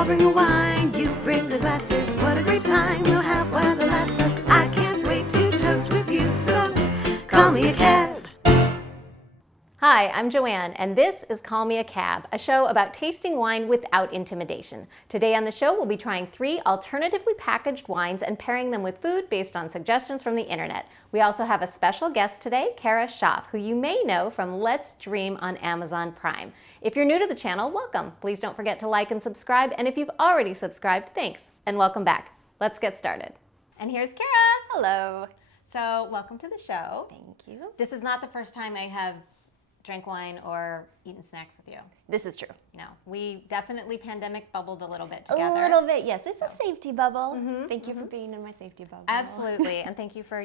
I'll bring the wine, you bring the glasses. What a great time we'll have while it lasts us. I can't wait to toast with you, so call me a cab. Hi, I'm JoAnne, and this is Call Me a Cab, a show about tasting wine without intimidation. Today on the show, we'll be trying 3 alternatively packaged wines and pairing them with food based on suggestions from the internet. We also have a special guest today, Schaaf, who you may know from Let's Dream on Amazon Prime. If you're new to the channel, welcome. Please don't forget to like and subscribe, and if you've already subscribed, thanks, and welcome back. Let's get started. And here's Kara. Hello. So, welcome to the show. Thank you. This is not the first time I have drank wine or eaten snacks with you. This is true. No, we definitely pandemic bubbled a little bit together. A little bit, yes. It's a safety bubble. Thank you for being in my safety bubble. Absolutely, and thank you for,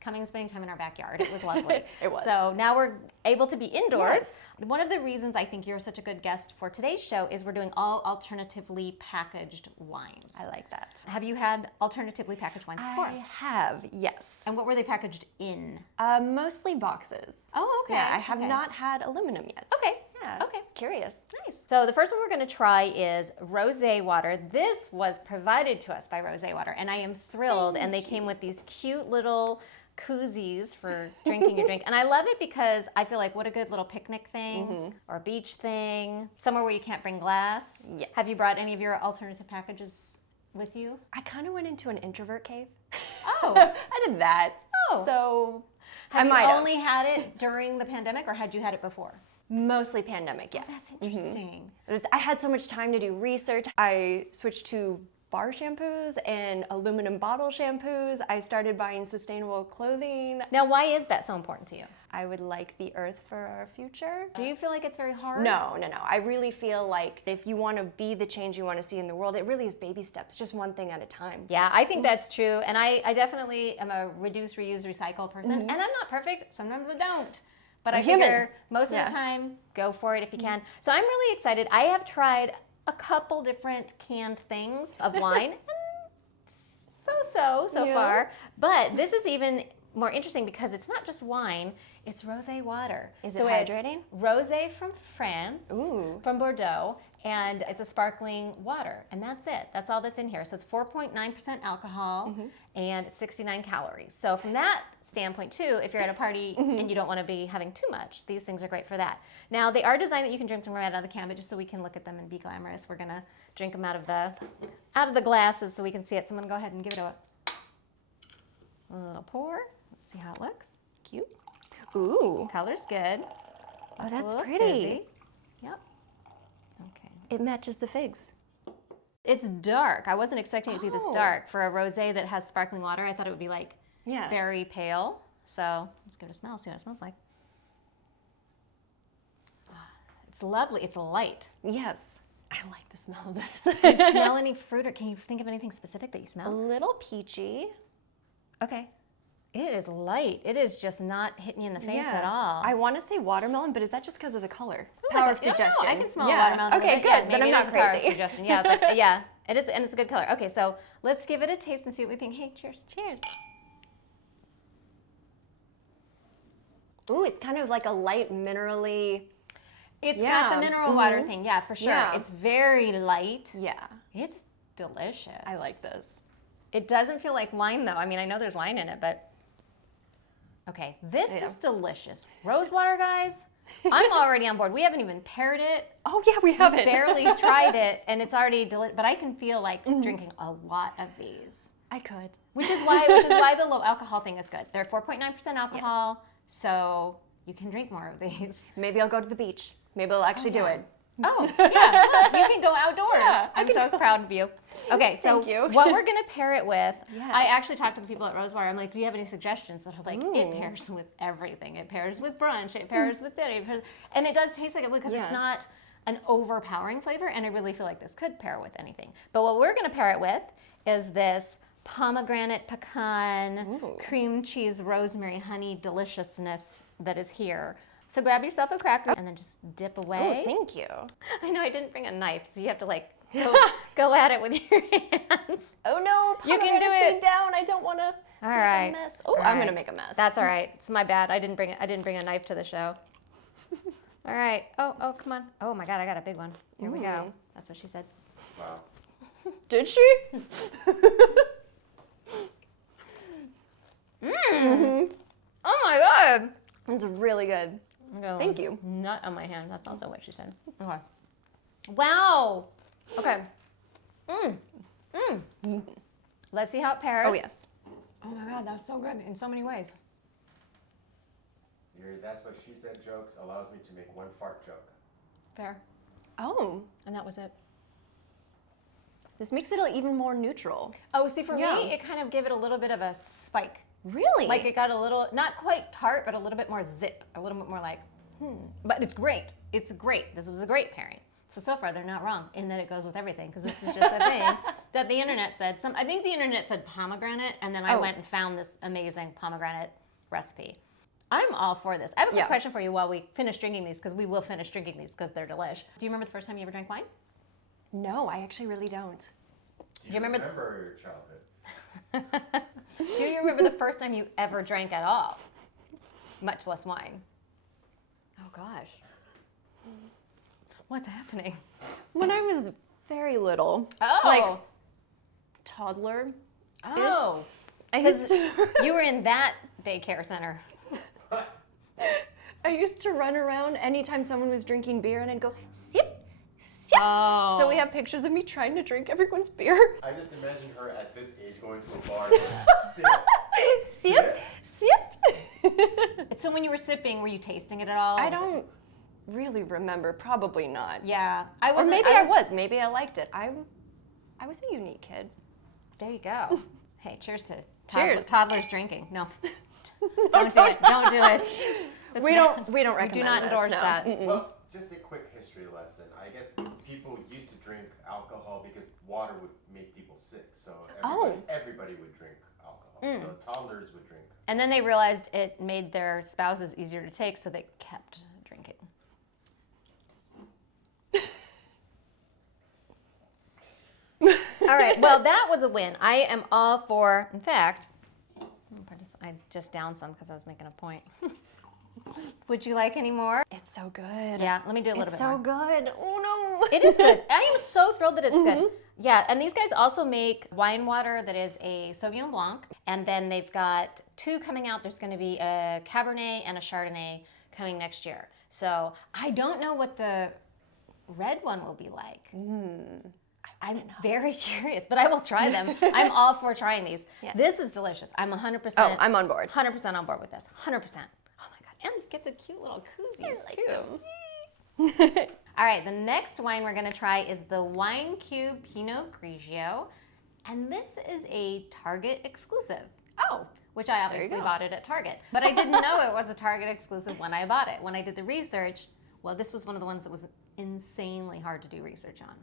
coming and spending time in our backyard. It was lovely. It was. So now we're able to be indoors. Yes. One of the reasons I think you're such a good guest for today's show is we're doing all alternatively packaged wines. I like that. Have you had alternatively packaged wines before? I have, yes. And what were they packaged in? Mostly boxes. Oh, okay. Yeah, I have not had aluminum yet. Okay. Yeah. Okay. Curious. Nice. So the first one we're going to try is rosé water. This was provided to us by Rosé Water, and I am thrilled. And they came with these cute little koozies for drinking your drink. And I love it because I feel like what a good little picnic thing or a beach thing, somewhere where you can't bring glass. Yes. Have you brought any of your alternative packages with you? I kind of went into an introvert cave. Oh. I did that. Oh. So Have you might have. only had it during the pandemic, or had you had it before? Mostly pandemic, yes. That's interesting. I had so much time to do research. I switched to bar shampoos and aluminum bottle shampoos. I started buying sustainable clothing. Now, why is that so important to you? I would like the earth for our future. Do you feel like it's very hard? No. I really feel like if you want to be the change you want to see in the world, it really is baby steps, just one thing at a time. Yeah, I think that's true. And I definitely am a reduce, reuse, recycle person. And I'm not perfect. Sometimes I don't. But I figure most of the time, go for it if you can. So I'm really excited. I have tried a couple different canned things of wine. so far. But this is even more interesting because it's not just wine, it's rosé water. Is it hydrating? Rosé from France, Ooh. from Bordeaux, and it's a sparkling water, and that's it. That's all that's in here. So it's 4.9% alcohol and 69 calories. So from that standpoint too, if you're at a party and you don't want to be having too much, these things are great for that. Now they are designed that you can drink them right out of the can, but just so we can look at them and be glamorous, we're gonna drink them out of the glasses so we can see it. So I'm gonna go ahead and give it a little pour. Let's see how it looks. Cute. Ooh. Color's good. Oh, that's a little pretty. fizzy. Yep. Okay. It matches the figs. It's dark. I wasn't expecting it to be this dark. For a rosé that has sparkling water, I thought it would be like very pale. So let's give it a smell, see what it smells like. It's lovely. It's light. Yes. I like the smell of this. Do you smell any fruit, or can you think of anything specific that you A smell? little peachy. Okay. It is light. It is just not hitting you in the face at all. I want to say watermelon, but is that just because of the color? Ooh, Power I of can- suggestion. No, I can smell watermelon. Okay, good. Yeah, then I'm maybe not it is a power of crazy. suggestion. Yeah, but yeah, it is, and it's a good color. Okay, so let's give it a taste and see what we think. Hey, cheers! Cheers! Ooh, it's kind of like a light minerally. It's got the mineral water thing. Yeah, for sure. Yeah. It's very light. Yeah. It's delicious. I like this. It doesn't feel like wine though. I mean, I know there's wine in it, but okay, this is delicious. Rose water, guys. I'm already on board. We haven't even paired it. Oh yeah, we haven't. Barely tried it, and it's already delicious. But I can feel like drinking a lot of these. I could. Which is why the low alcohol thing is good. They're 4.9% alcohol, so you can drink more of these. Maybe I'll go to the beach. Maybe I'll actually do it. Oh, yeah, look, you can go outdoors. Yeah, I'm so proud of you. Okay, so Thank you. what we're gonna pair it with, Yes. I actually talked to the people at Rosewater. I'm like, do you have any suggestions? That are like, it pairs with everything. It pairs with brunch, it pairs with dinner, and it does taste like it would because it's not an overpowering flavor, and I really feel like this could pair with anything. But what we're gonna pair it with is this pomegranate pecan cream cheese rosemary honey deliciousness that is here. So grab yourself a cracker and then just dip away. Oh, thank you. I know I didn't bring a knife, so you have to like go at it with your hands. Oh no, You can do it. Sit down. I don't want to make right. a mess. Oh, All I'm right. gonna make a mess. That's all right. It's my bad. I didn't bring a knife to the show. All right. Oh, come on. Oh my God, I got a big one. Here we go. That's what she said. Wow. Did she? Oh my god! It's really good. Thank you. Nut on my hand. That's also what she said. Okay. Wow. Okay. Let's see how it pairs. Oh, yes. Oh my god, that's so good in so many ways. Your that's what she said jokes allows me to make one fart joke. Fair. Oh, And that was it. this makes it even more neutral. Oh, see, for Yeah. me, it kind of gave it a little bit of a spike. Really? Like it got a little, not quite tart, but a little bit more zip. A little bit more like, But it's great. It's great. This was a great pairing. So far, they're not wrong in that it goes with everything, because this was just a thing that the internet said. I think the internet said pomegranate, and then I went and found this amazing pomegranate recipe. I'm all for this. I have a quick question for you while we finish drinking these, because we will finish drinking these because they're delish. Do you remember the first time you ever drank wine? No, I actually really don't. Do you remember your childhood? Do you remember the first time you ever drank at all? Much less wine. Oh gosh. What's happening? When I was very little, Oh. like toddler. Oh. I used Because to, you were in that daycare center. I used to run around anytime someone was drinking beer, and I'd go sip, sip. Oh. So we have pictures of me trying to drink everyone's beer. I just imagine her at this age going to a bar. And Sip, sip. So when you were sipping, were you tasting it at all? I don't really remember. Probably not. Yeah. I Or wasn't. maybe I was. Maybe I liked it. I was a unique kid. There you go. Hey, cheers to Cheers. toddlers drinking. No. Don't do it. Don't do it. We don't recommend We do not this, endorse no. that. Well, just a quick history lesson. I guess people used to drink alcohol because water would make people sick. So everybody would drink alcohol. So toddlers would drink. And then they realized it made their spouses easier to take, so they kept drinking. All right, well, that was a win. I am all for, in fact, I just downed some because I was making a point. Would you like any more? It's so good. Yeah, let me do a little It's bit so more. good. Oh no. It is good. I am so thrilled that it's good. Yeah, and these guys also make wine water that is a Sauvignon Blanc, and then they've got two coming out. There's going to be a Cabernet and a Chardonnay coming next year. So I don't know what the red one will be like. I'm very curious, but I will try them. I'm all for trying these. Yeah. This is delicious. I'm 100%. Oh, I'm on board. 100% on board with this. 100%. Oh my god! And you get the cute little koozies too. All right, the next wine we're gonna try is the Wine Cube Pinot Grigio. And this is a Target exclusive. Oh. Which I obviously bought it at Target. But I didn't know it was a Target exclusive when I bought it. When I did the research, well, this was one of the ones that was insanely hard to do research on.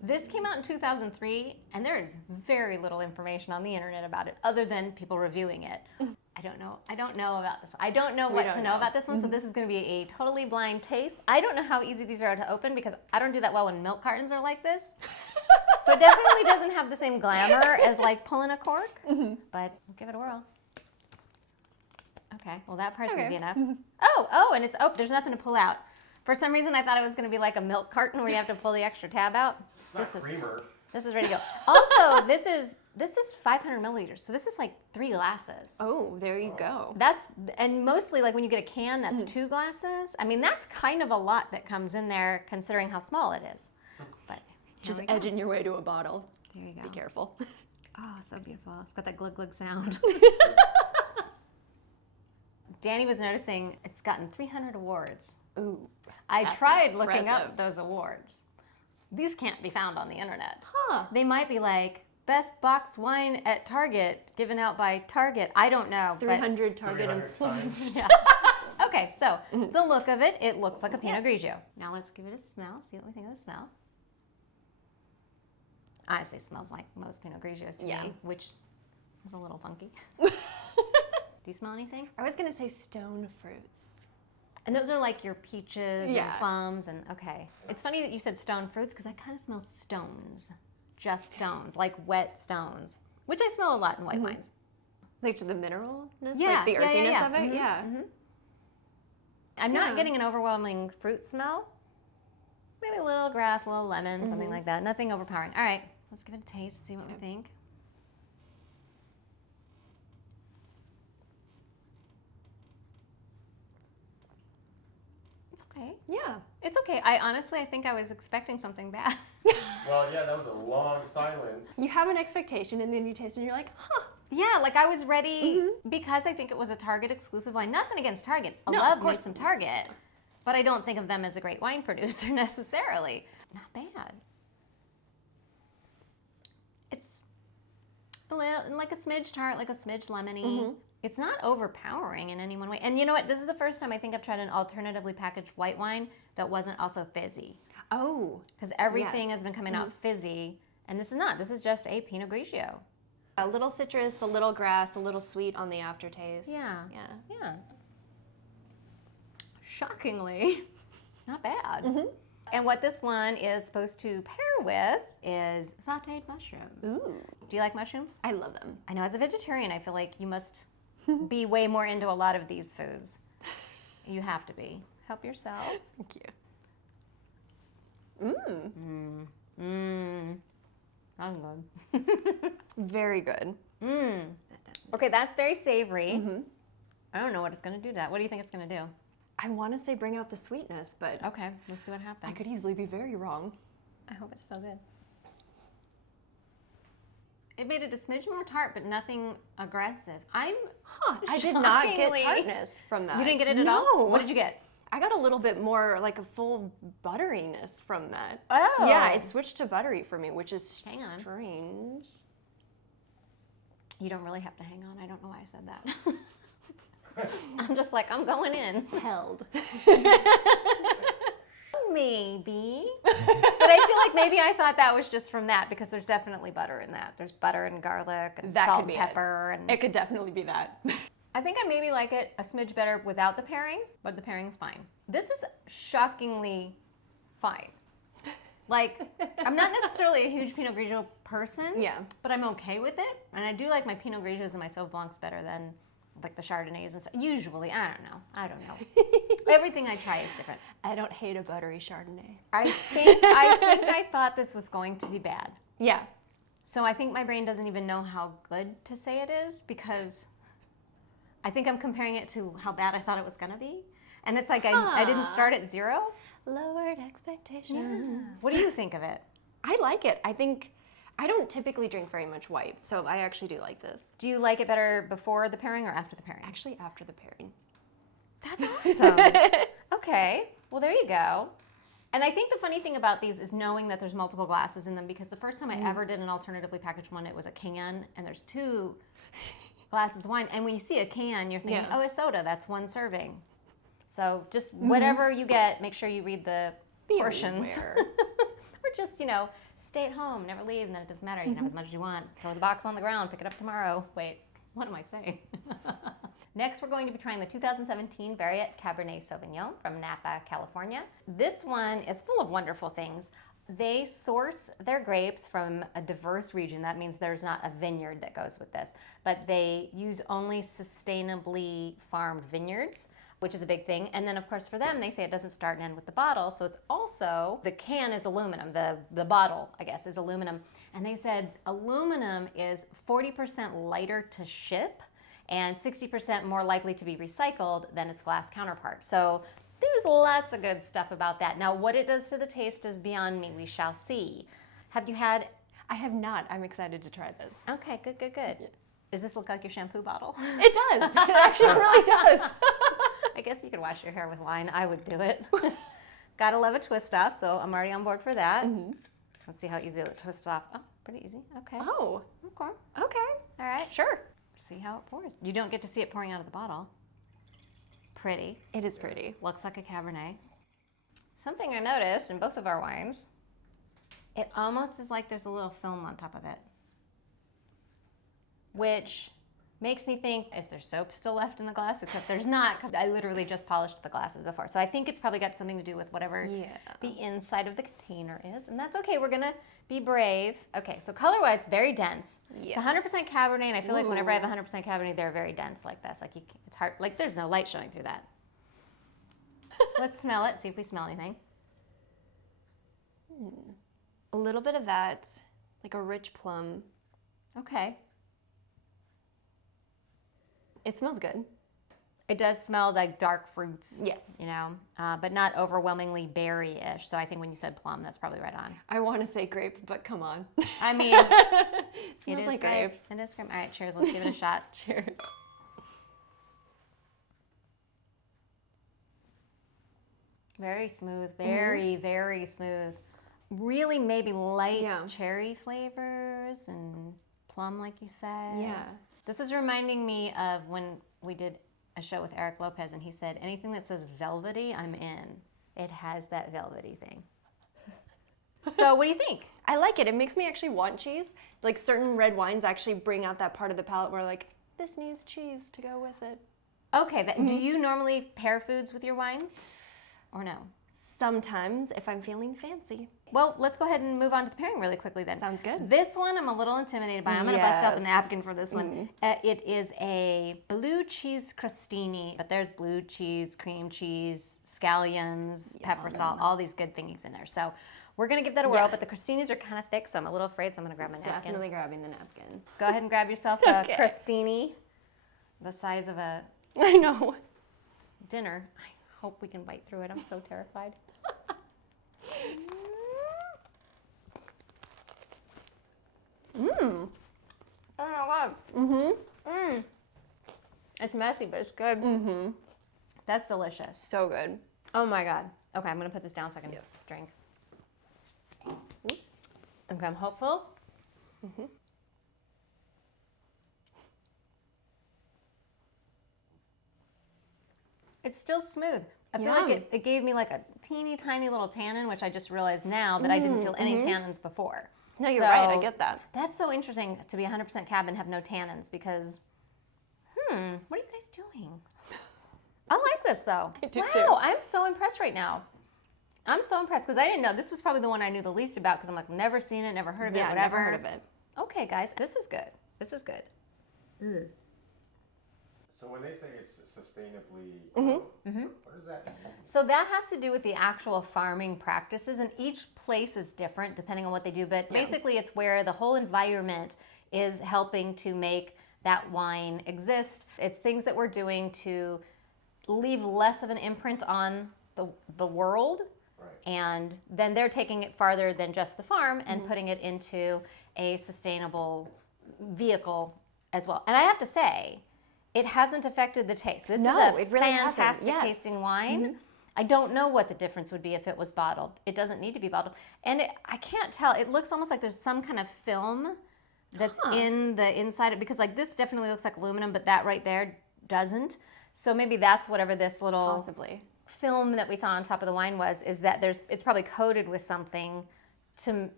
This came out in 2003, and there is very little information on the internet about it other than people reviewing it. I don't know about this. I don't know what to know about this one, so this is going to be a totally blind taste. I don't know how easy these are to open because I don't do that well when milk cartons are like this. So it definitely doesn't have the same glamour as like pulling a cork, but I'll give it a whirl. Okay, well that part's easy enough. Oh, and there's nothing to pull out. For some reason, I thought it was going to be like a milk carton where you have to pull the extra tab out. It's not creamer. This is ready to go. Also, this is 500 milliliters, so this is like 3 glasses. Oh, there you go. And mostly like when you get a can, that's 2 glasses. I mean, that's kind of a lot that comes in there considering how small it is. But Just edging your way to a bottle. there you go. Be careful. Oh, so beautiful. It's got that glug glug sound. Danny was noticing it's gotten 300 awards. Ooh. I That's tried looking impressive. up those awards. These can't be found on the internet. Huh. They might be like best box wine at Target, given out by Target. I don't know. 300 Target 300 times. Yeah. Okay, so the look of it, it looks like a Pinot Grigio. Now let's give it a smell. See what we think of the smell. Honestly, it smells like most Pinot Grigios to me, which is a little funky. Do you smell anything? I was gonna say stone fruits. And those are like your peaches Yeah. and plums and okay. It's funny that you said stone fruits because I kind of smell stones. Just stones, like wet stones, which I smell a lot in white wines. Like to the mineralness, Yeah, like the yeah, earthiness yeah. of it. Mhm, Yeah. I'm not Yeah. getting an overwhelming fruit smell. Maybe a little grass, a little lemon, something like that. Nothing overpowering. All right, let's give it a taste, see what we think. It's okay. Yeah. It's okay. I think I was expecting something bad. Well, yeah, that was a long silence. You have an expectation and then you taste and you're like, huh. Yeah, like I was ready because I think it was a Target exclusive wine. Nothing against Target. I No, love of course. me some Target. But I don't think of them as a great wine producer necessarily. Not bad. It's a little, like a smidge tart, like a smidge lemony. It's not overpowering in any one way. And you know what? This is the first time I think I've tried an alternatively packaged white wine that wasn't also fizzy. Oh. Because everything has been coming out fizzy. And this is not. This is just a Pinot Grigio. A little citrus, a little grass, a little sweet on the aftertaste. Yeah. Yeah. Yeah. Shockingly, not bad. And what this one is supposed to pair with is sauteed mushrooms. Ooh. Do you like mushrooms? I love them. I know as a vegetarian, I feel like you must be way more into a lot of these foods. You have to be. Help yourself. Thank you. That's good. Very good. Okay, that's very savory. I don't know what it's going to do to that. What do you think it's going to do? I want to say bring out the sweetness, but Okay, let's see what happens. I could easily be very wrong. I hope it's still good. It made it a smidge more tart, but nothing aggressive. I did not get shockingly- tartness from that. You didn't get it at No. all? What did you get? I got a little bit more like a full butteriness from that. Oh. Yeah, it switched to buttery for me, which is Hang on. strange. You don't really have to hang on. I don't know why I said that. I'm just like, I'm going in. Held. Maybe. But I feel like maybe I thought that was just from that because there's definitely butter in that. There's butter and garlic and That salt could be and pepper. And It could definitely be that. I think I maybe like it a smidge better without the pairing, but the pairing's fine. This is shockingly fine. Like, I'm not necessarily a huge Pinot Grigio person, Yeah. but I'm okay with it. And I do like my Pinot Grigios and my Sauv Blancs better than like the Chardonnays and stuff. Usually, I don't know. Everything I try is different. I don't hate a buttery Chardonnay. I think I thought this was going to be bad. Yeah. So I think my brain doesn't even know how good to say it is because I think I'm comparing it to how bad I thought it was going to be. And it's like I didn't start at zero. Lowered expectations. What do you think of it? I like it. I don't typically drink very much white, so I actually do like this. Do you like it better before the pairing or after the pairing? Actually, after the pairing. That's awesome. Okay, well there you go. And I think the funny thing about these is knowing that there's multiple glasses in them because the first time I ever did an alternatively packaged one, it was a can and there's 2 glasses of wine. And when you see a can, you're thinking, oh, a soda, that's 1 serving. So just whatever you get, make sure you read the portions. Beware. Or just, stay at home, never leave, and then it doesn't matter. You can have as much as you want. Throw the box on the ground, pick it up tomorrow. Wait, what am I saying? Next, we're going to be trying the 2017 Variet Cabernet Sauvignon from Napa, California. This one is full of wonderful things. They source their grapes from a diverse region. That means there's not a vineyard that goes with this, but they use only sustainably farmed vineyards, which is a big thing. And then of course for them, they say it doesn't start and end with the bottle. So it's also, the can is aluminum, the bottle, I guess, is aluminum. And they said aluminum is 40% lighter to ship and 60% more likely to be recycled than its glass counterpart. So there's lots of good stuff about that. Now, what it does to the taste is beyond me. We shall see. Have you had? I have not. I'm excited to try this. Okay, good, good, good. Does this look like your shampoo bottle? It does. It actually really does. I guess you could wash your hair with wine. I would do it. Gotta love a twist off, so I'm already on board for that. Let's see how easy it twists off. Oh, pretty easy. Okay. Oh, Okay. okay. All right. Sure. See how it pours. You don't get to see it pouring out of the bottle. Pretty. It is pretty. Looks like a Cabernet. Something I noticed in both of our wines, it almost is like there's a little film on top of it, which makes me think, is there soap still left in the glass? Except there's not, because I literally just polished the glasses before. So I think it's probably got something to do with whatever the inside of the container is, and that's okay. We're gonna be brave. Okay, so color-wise, very dense. It's 100% Cabernet, and I feel like whenever I have 100% Cabernet, they're very dense like this. Like it's hard, like there's no light showing through that. Let's smell it, see if we smell anything. A little bit of that, like a rich plum. Okay. It smells good. It does smell like dark fruits. Yes. You know, but not overwhelmingly berry-ish. So I think when you said plum, that's probably right on. I want to say grape, but come on. I mean, smells it is like grapes. grapes. It is grape. All right, cheers. Let's give it a shot. Cheers. Very smooth. Very, very smooth. Really maybe light cherry flavors and plum, like you said. Yeah. This is reminding me of when we did a show with Eric Lopez, and he said, anything that says velvety, I'm in. It has that velvety thing. So what do you think? I like it. It makes me actually want cheese. Like certain red wines actually bring out that part of the palate where like, this needs cheese to go with it. Okay, do you normally pair foods with your wines or no? Sometimes if I'm feeling fancy. Well, let's go ahead and move on to the pairing really quickly then. Sounds good. This one I'm a little intimidated by. I'm going to bust out the Yes. napkin for this one. It is a blue cheese crostini, but there's blue cheese, cream cheese, scallions, pepper, salt, all these good thingies in there. So we're going to give that a whirl, but the crostinis are kind of thick, so I'm a little afraid, so I'm going to grab my napkin. Definitely grabbing the napkin. Go ahead and grab yourself a crostini the size of a I know. dinner. I hope we can bite through it. I'm so terrified. Mmm. Oh my God. It's messy, but it's good. That's delicious. So good. Oh my God. Okay, I'm gonna put this down so I can drink. Okay, I'm hopeful. It's still smooth. I feel like it gave me like a teeny tiny little tannin, which I just realized now that I didn't feel any tannins before. No, you're right. I get that. That's so interesting to be 100% cab and have no tannins because, what are you guys doing? I like this though. I do wow, too. I'm so impressed right now. I'm so impressed because I didn't know. This was probably the one I knew the least about because I'm like, never seen it, never heard of it, whatever. Never heard of it. Okay, guys, this is good. This is good. So when they say it's sustainably grown, what does that mean? So that has to do with the actual farming practices, and each place is different depending on what they do. But basically, it's where the whole environment is helping to make that wine exist. It's things that we're doing to leave less of an imprint on the world. Right. And then they're taking it farther than just the farm and putting it into a sustainable vehicle as well. And I have to say, it hasn't affected the taste. This is a it really hasn't. fantastic Yes. tasting wine. I don't know what the difference would be if it was bottled. It doesn't need to be bottled. And I can't tell. It looks almost like there's some kind of film that's in the inside, because like this definitely looks like aluminum, but that right there doesn't. So maybe that's whatever this little Possibly. film that we saw on top of the wine was, is that it's probably coated with something to,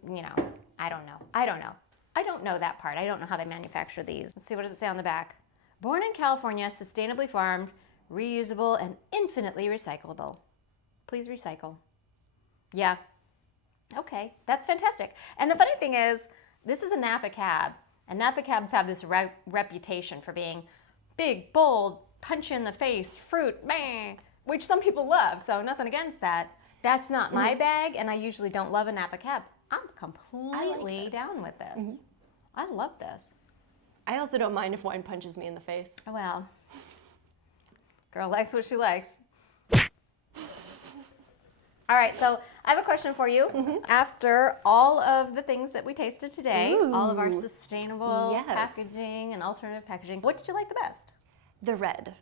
I don't know. I don't know that part. I don't know how they manufacture these. Let's see, what does it say on the back? Born in California, sustainably farmed, reusable, and infinitely recyclable. Please recycle. Yeah. Okay, that's fantastic. And the funny thing is, this is a Napa Cab, and Napa Cabs have this reputation for being big, bold, punch in the face, fruit, bang, which some people love, so nothing against that. That's not my bag, and I usually don't love a Napa Cab. I'm completely down with this. I love this. I also don't mind if wine punches me in the face. Oh, well. Girl likes what she likes. All right, so I have a question for you. After all of the things that we tasted today, all of our sustainable packaging and alternative packaging, what did you like the best? The red.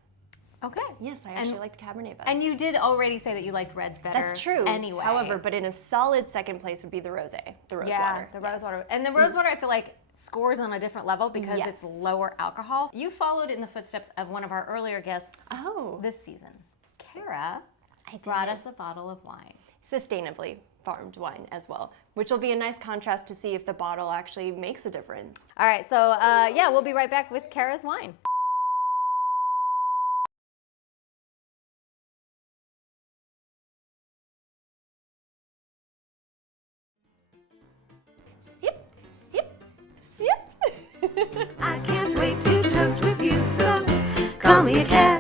Okay. Yes, I actually like the Cabernet best. And you did already say that you liked reds better. That's true. Anyway. However, but in a solid second place would be the rosé, the rose water. The rose water. And the rose water, I feel like, scores on a different level because it's Yes. lower alcohol. You followed in the footsteps of one of our earlier guests this season. Kara brought us a bottle of wine. Sustainably farmed wine as well, which will be a nice contrast to see if the bottle actually makes a difference. All right, so yeah, we'll be right back with Kara's wine. Sip, sip, sip. I can't wait to toast with you, so call me a cab.